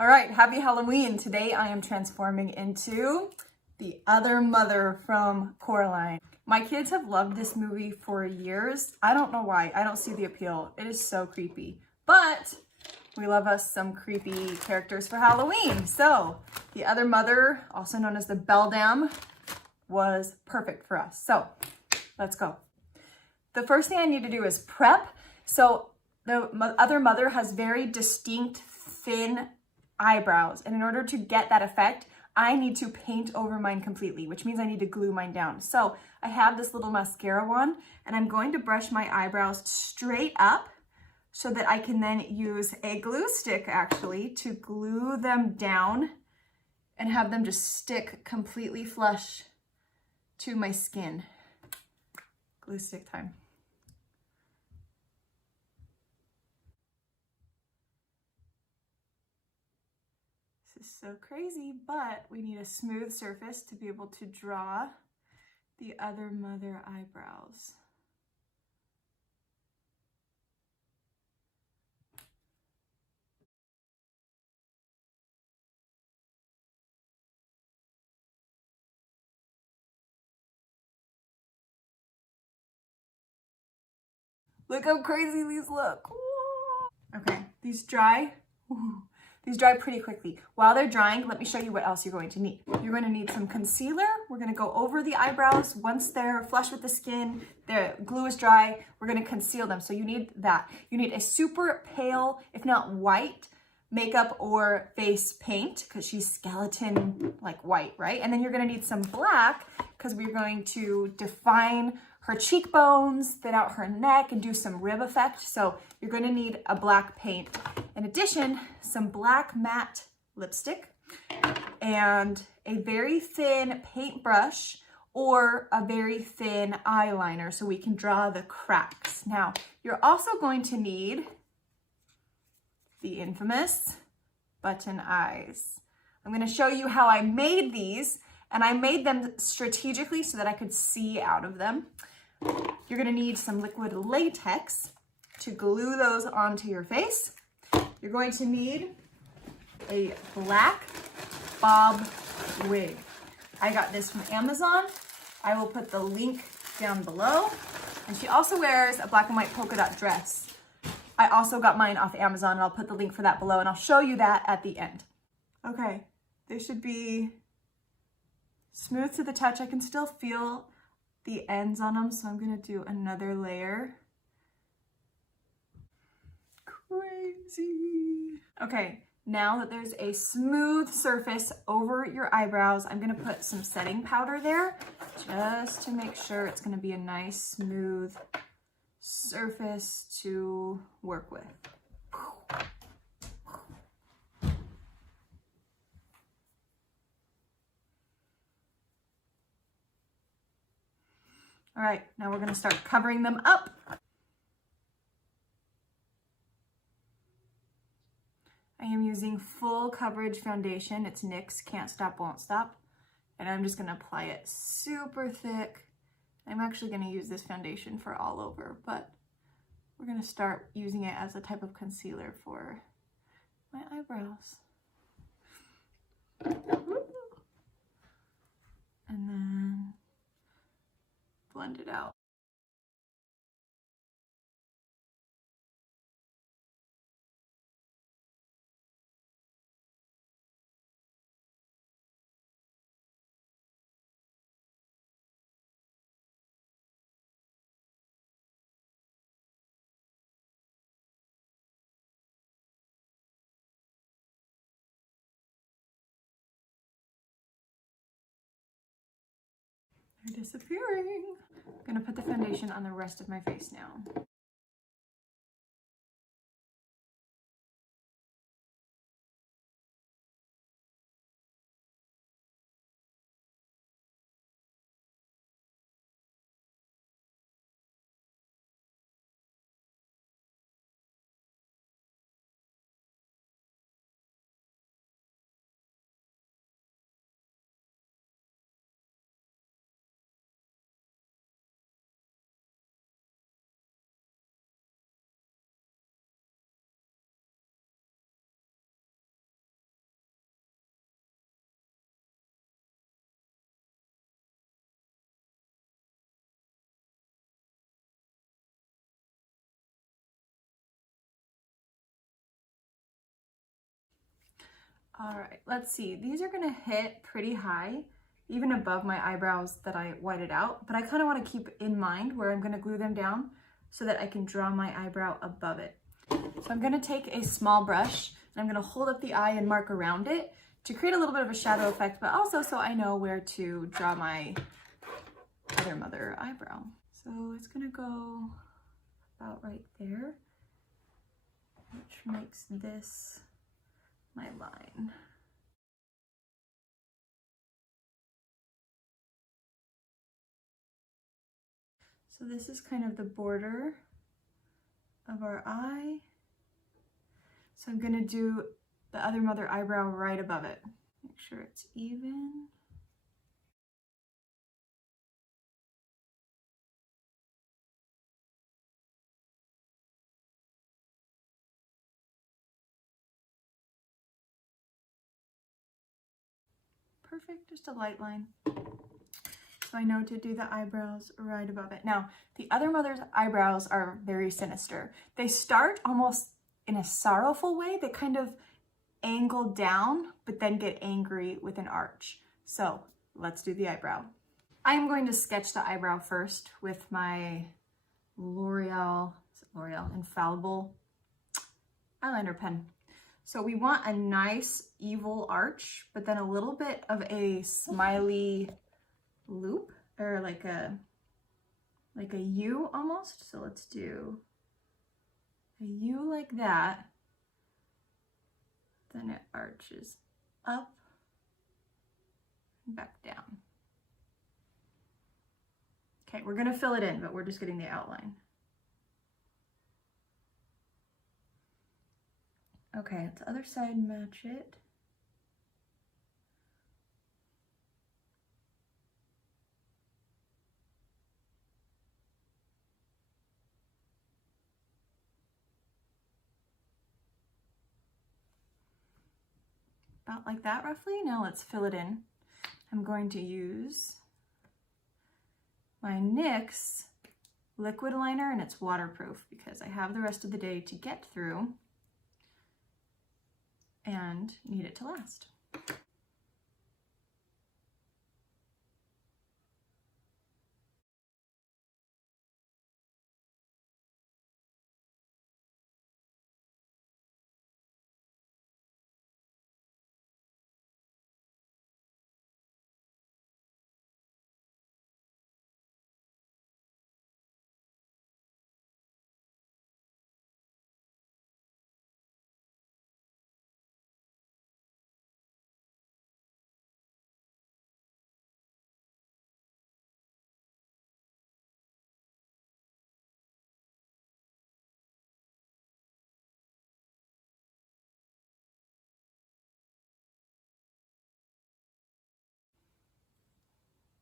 All right, happy Halloween. Today I am transforming into the other mother from Coraline. My kids have loved this movie for years. I don't know why. I don't see the appeal. It is so creepy. But we love us some creepy characters for Halloween. So the other mother, also known as the Beldam, was perfect for us. So let's go. The first thing I need to do is prep. So the other mother has very distinct, thin eyebrows. And in order to get that effect, I need to paint over mine completely, which means I need to glue mine down. So I have this little mascara wand and I'm going to brush my eyebrows straight up so that I can then use a glue stick actually to glue them down and have them just stick completely flush to my skin. Glue stick time. This is so crazy, but we need a smooth surface to be able to draw the other mother eyebrows. Look how crazy these look. Okay, these dry. These dry pretty quickly. While they're drying, let me show you what else you're going to need. You're going to need some concealer. We're going to go over the eyebrows. Once they're flush with the skin, the glue is dry, we're going to conceal them. So you need that. You need a super pale, if not white, makeup or face paint because she's skeleton like white, right? And then you're going to need some black because we're going to define her cheekbones, thin out her neck, and do some rib effect. So you're going to need a black paint. In addition, some black matte lipstick and a very thin paintbrush or a very thin eyeliner so we can draw the cracks. Now, you're also going to need the infamous button eyes. I'm going to show you how I made these, and I made them strategically so that I could see out of them. You're going to need some liquid latex to glue those onto your face. You're going to need a black bob wig. I got this from Amazon. I will put the link down below. And she also wears a black and white polka dot dress. I also got mine off Amazon, and I'll put the link for that below, and I'll show you that at the end. Okay, they should be smooth to the touch. I can still feel the ends on them, so I'm gonna do another layer. Crazy. Okay, now that there's a smooth surface over your eyebrows, I'm gonna put some setting powder there just to make sure it's gonna be a nice smooth surface to work with. All right, now we're gonna start covering them up. I am using full coverage foundation. It's NYX Can't Stop, Won't Stop. And I'm just gonna apply it super thick. I'm actually gonna use this foundation for all over, but we're gonna start using it as a type of concealer for my eyebrows. And then blend it out. They're disappearing. I'm gonna put the foundation on the rest of my face now. All right, let's see. These are gonna hit pretty high, even above my eyebrows that I whited out, but I kind of want to keep in mind where I'm gonna glue them down so that I can draw my eyebrow above it. So I'm gonna take a small brush and I'm gonna hold up the eye and mark around it to create a little bit of a shadow effect, but also so I know where to draw my other mother eyebrow. So it's gonna go about right there, which makes this my line. So this is kind of the border of our eye. So I'm gonna do the other mother eyebrow right above it. Make sure it's even. Perfect, just a light line. So I know to do the eyebrows right above it. Now, the other mother's eyebrows are very sinister. They start almost in a sorrowful way. They kind of angle down, but then get angry with an arch. So let's do the eyebrow. I'm going to sketch the eyebrow first with my L'Oreal Infallible eyeliner pen. So we want a nice evil arch, but then a little bit of a smiley loop, or like a U almost. So let's do a U like that. Then it arches up and back down. Okay, we're gonna fill it in, but we're just getting the outline. Okay, the other side, match it. About like that roughly. Now let's fill it in. I'm going to use my NYX liquid liner, and it's waterproof because I have the rest of the day to get through and need it to last.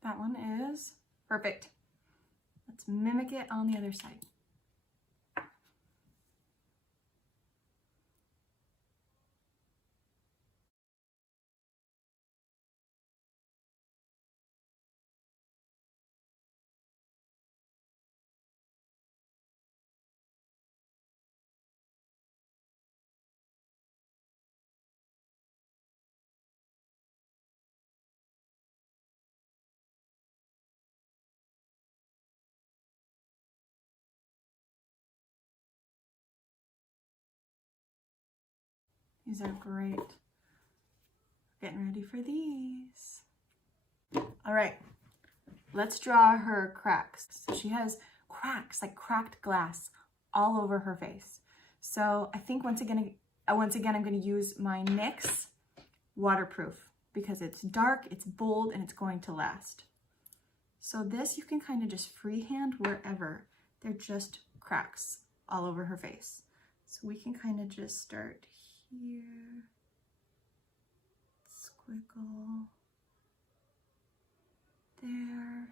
That one is perfect. Let's mimic it on the other side. These are great. Getting ready for these. All right, let's draw her cracks. So she has cracks, like cracked glass, all over her face. So I think once again I'm going to use my NYX waterproof because it's dark, it's bold, and it's going to last. So this you can kind of just freehand wherever. They're just cracks all over her face. So we can kind of just start here, squiggle there.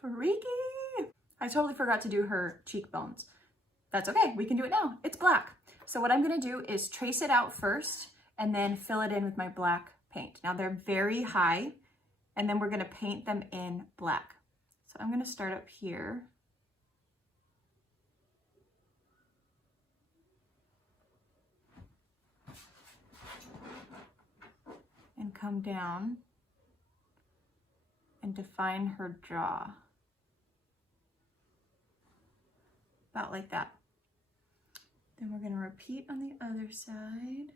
Freaky. I totally forgot to do her cheekbones. That's okay, we can do it now. It's black. So what I'm gonna do is trace it out first and then fill it in with my black paint. Now they're very high, and then we're gonna paint them in black. So I'm gonna start up here. And come down and define her jaw. About like that. Then we're gonna repeat on the other side.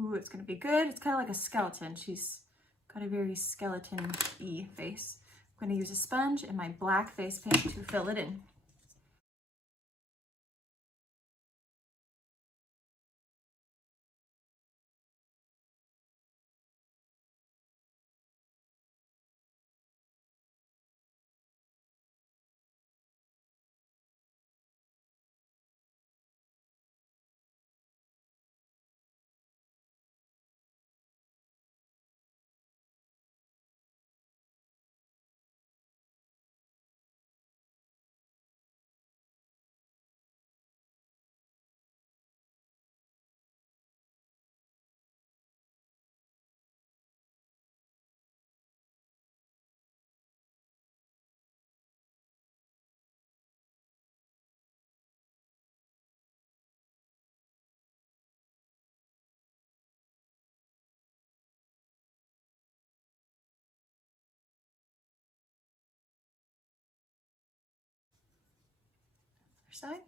Ooh, it's gonna be good. It's kind of like a skeleton. She's got a very skeleton-y face. I'm gonna use a sponge and my black face paint to fill it in. Other side.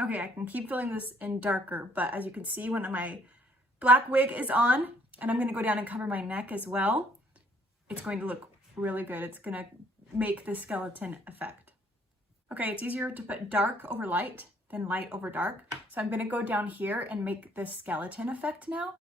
Okay, I can keep filling this in darker, but as you can see, when my black wig is on, and I'm gonna go down and cover my neck as well, it's going to look really good. It's gonna make the skeleton effect. Okay, it's easier to put dark over light than light over dark. So I'm gonna go down here and make the skeleton effect now.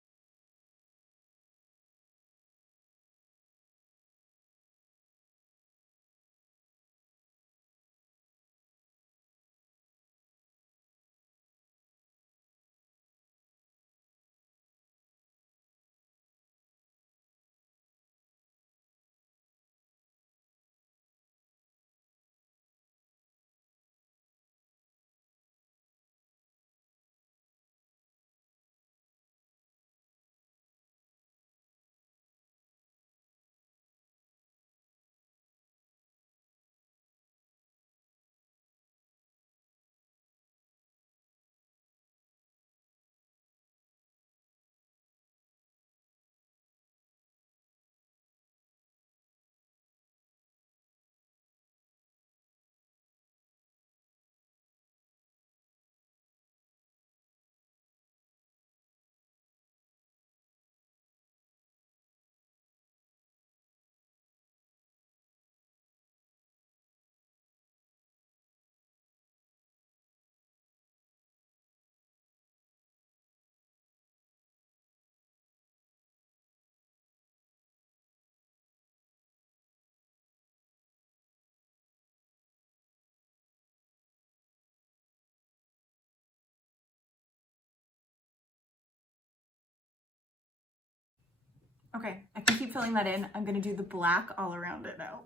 Okay, I can keep filling that in. I'm gonna do the black all around it now.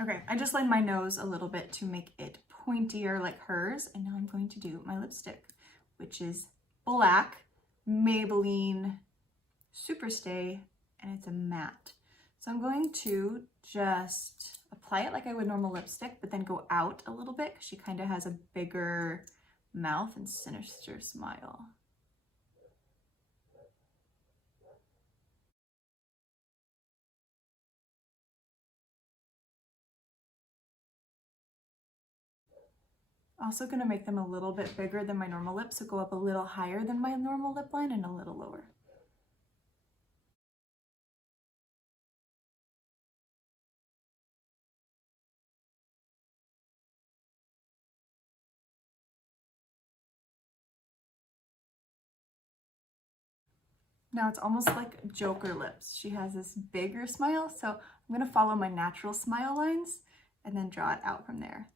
Okay, I just lined my nose a little bit to make it pointier like hers, and now I'm going to do my lipstick, which is black, Maybelline Superstay, and it's a matte. So I'm going to just apply it like I would normal lipstick, but then go out a little bit because she kind of has a bigger mouth and sinister smile. Also going to make them a little bit bigger than my normal lips, so go up a little higher than my normal lip line and a little lower. Now it's almost like Joker lips. She has this bigger smile, so I'm going to follow my natural smile lines and then draw it out from there.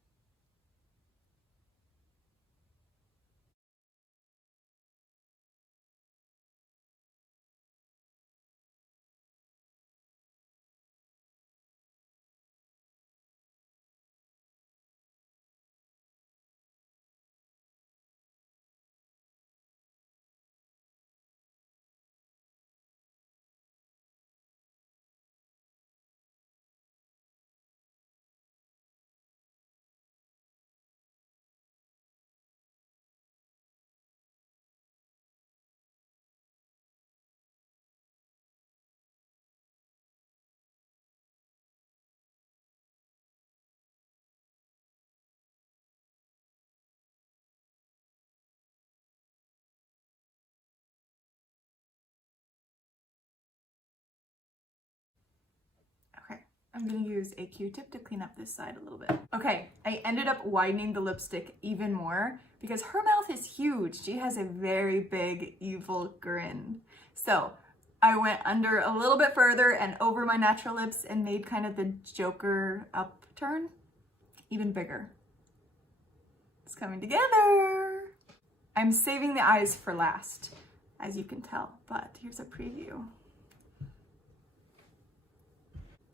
Okay, I'm gonna use a Q-tip to clean up this side a little bit. Okay, I ended up widening the lipstick even more because her mouth is huge. She has a very big, evil grin. So I went under a little bit further and over my natural lips and made kind of the Joker upturn even bigger. It's coming together. I'm saving the eyes for last, as you can tell, but here's a preview.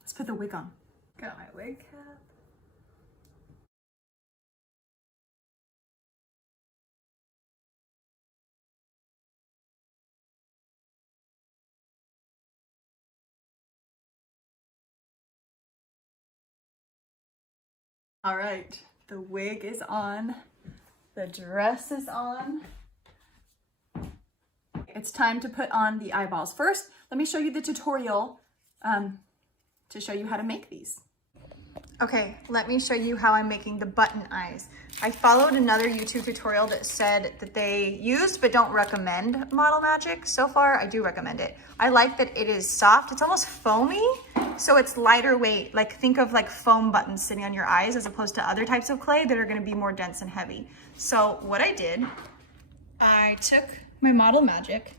Let's put the wig on. Got my wig cap. All right, the wig is on, the dress is on. It's time to put on the eyeballs. First, let me show you the tutorial to show you how to make these. Okay, let me show you how I'm making the button eyes. I followed another YouTube tutorial that said that they used but don't recommend Model Magic. So far, I do recommend it. I like that it is soft. It's almost foamy, so it's lighter weight. Like think of like foam buttons sitting on your eyes as opposed to other types of clay that are gonna be more dense and heavy. So what I did, I took my Model Magic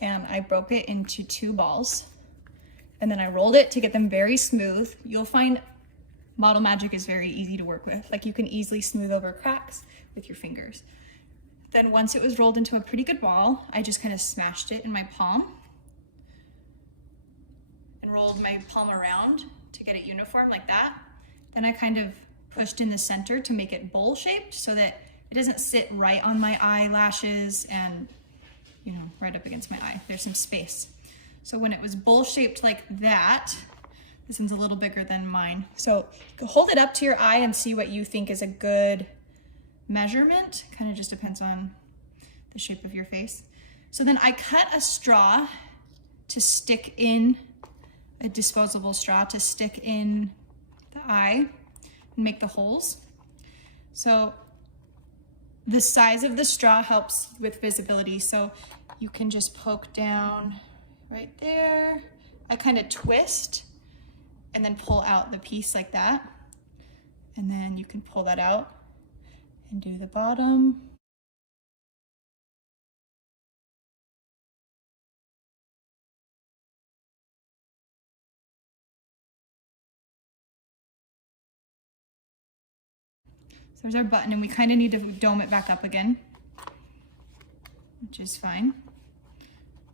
and I broke it into 2 balls. And then I rolled it to get them very smooth. You'll find Model Magic is very easy to work with. Like you can easily smooth over cracks with your fingers. Then once it was rolled into a pretty good ball, I just kind of smashed it in my palm and rolled my palm around to get it uniform like that. Then I kind of pushed in the center to make it bowl shaped so that it doesn't sit right on my eyelashes and, you know, right up against my eye. There's some space. So when it was bowl shaped like that, this one's a little bigger than mine. So hold it up to your eye and see what you think is a good measurement. Kind of just depends on the shape of your face. So then I cut a straw to stick in, a disposable straw to stick in the eye and make the holes. So the size of the straw helps with visibility. So you can just poke down right there. I kind of twist and then pull out the piece like that. And then you can pull that out and do the bottom. So there's our button, and we kind of need to dome it back up again, which is fine.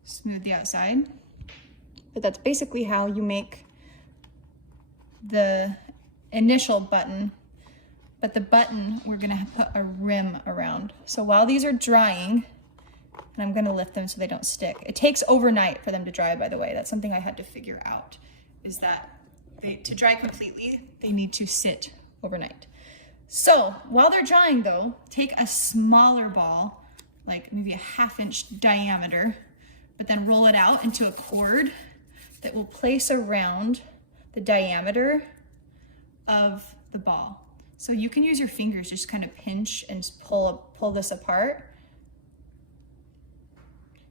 Smooth the outside. But that's basically how you make the initial button, but the button we're gonna put a rim around. So while these are drying, and I'm gonna lift them so they don't stick. It takes overnight for them to dry, by the way. That's something I had to figure out, is that to dry completely, they need to sit overnight. So while they're drying though, take a smaller ball, like maybe a 1/2 inch diameter, but then roll it out into a cord that will place around the diameter of the ball. So you can use your fingers, just kind of pinch and pull this apart.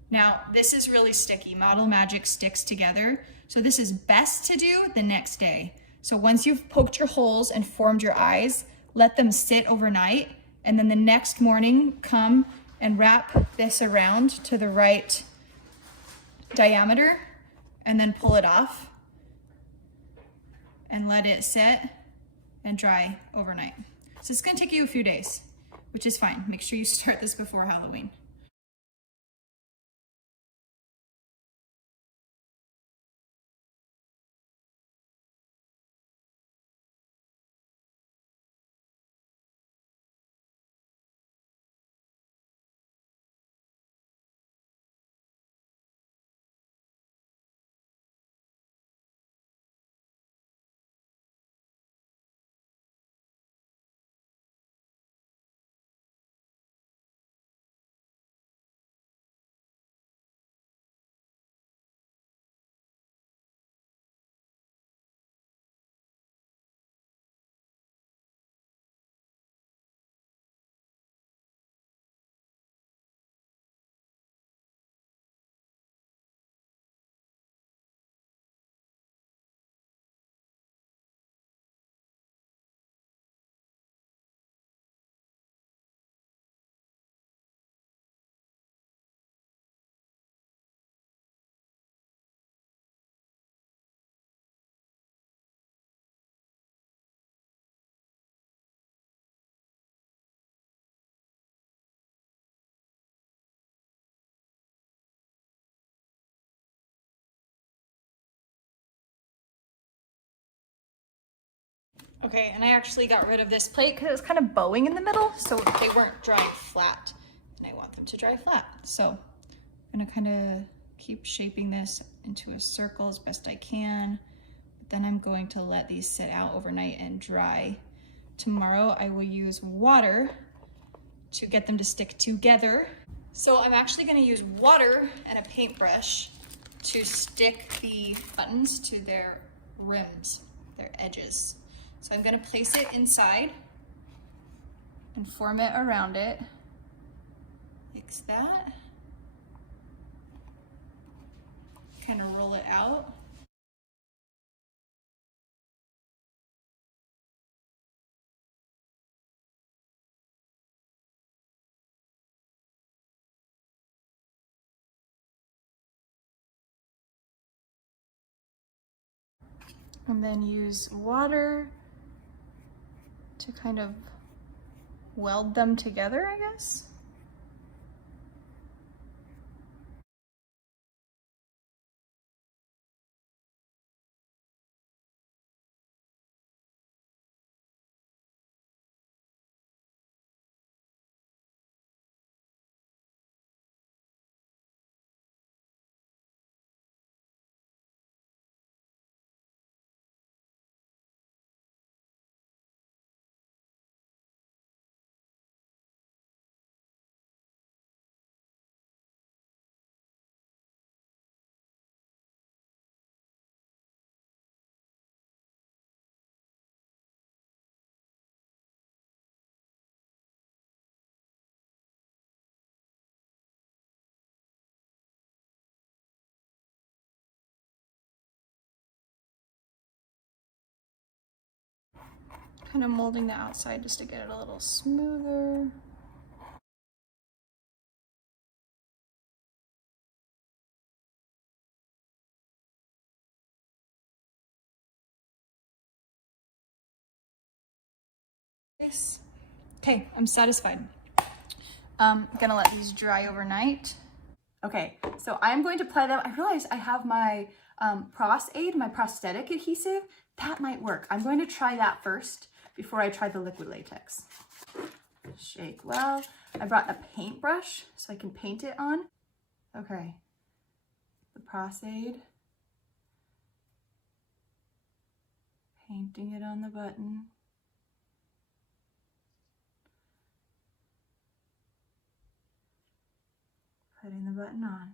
Now, this is really sticky. Model Magic sticks together. So this is best to do the next day. So once you've poked your holes and formed your eyes, let them sit overnight. And then the next morning, come and wrap this around to the right diameter and then pull it off and let it sit and dry overnight. So it's gonna take you a few days, which is fine. Make sure you start this before Halloween. Okay, and I actually got rid of this plate because it was kind of bowing in the middle, so they weren't drying flat, and I want them to dry flat. So I'm gonna kind of keep shaping this into a circle as best I can. But then I'm going to let these sit out overnight and dry. Tomorrow I will use water to get them to stick together. So I'm actually gonna use water and a paintbrush to stick the buttons to their rims, their edges. So I'm gonna place it inside and form it around it, like that. Kind of roll it out. And then use water to kind of weld them together, I guess. Kind of molding the outside just to get it a little smoother. Okay, I'm satisfied. I'm gonna let these dry overnight. Okay, so I'm going to apply them. I realized I have my Pros Aid, my prosthetic adhesive, that might work. I'm going to try that first before I try the liquid latex. Shake well. I brought a paintbrush so I can paint it on. Okay, the Pros Aid. Painting it on the button. Putting the button on.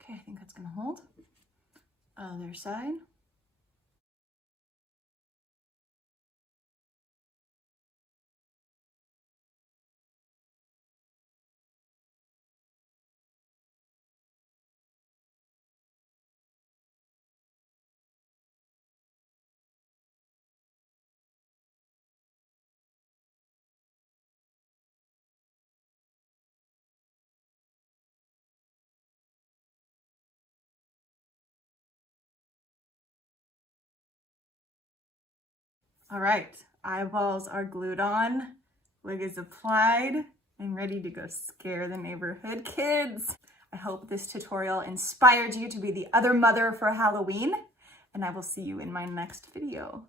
Okay, I think that's gonna hold. Other side. All right, eyeballs are glued on, wig is applied. I'm ready to go scare the neighborhood kids. I hope this tutorial inspired you to be the other mother for Halloween, and I will see you in my next video.